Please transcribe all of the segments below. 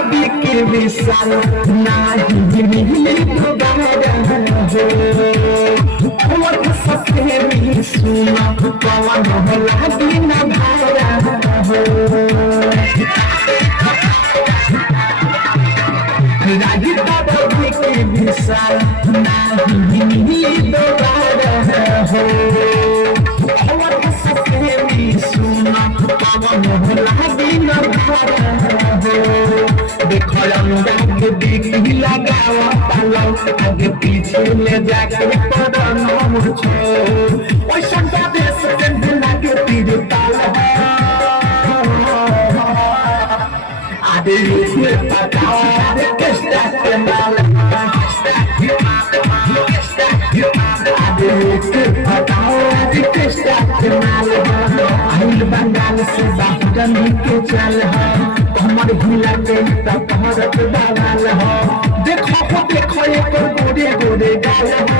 विशाल नाही मिली दोबारा हो सके भी सुना पवन होला दिन भारा हो राजी बाबा के विशाल नाही मिली दोबारा हो सके भी सुना पवन होला दिन भारा हो देखो रंग बिकी लगावा पालो आगे पीछे ले जाके पड़ना मुझे ओए शंका देश के बिना के तीर ताला आदे ये पता आदे किसका के माल आदे ये पता आदे किसका के माल आइल बंगाल से बाहर के चल हमारे हिला के तक हरत बवाल हो देखो एक गोरे गोरे गाल हो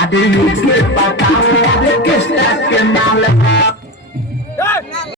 आदे के पता आदे किसका के माल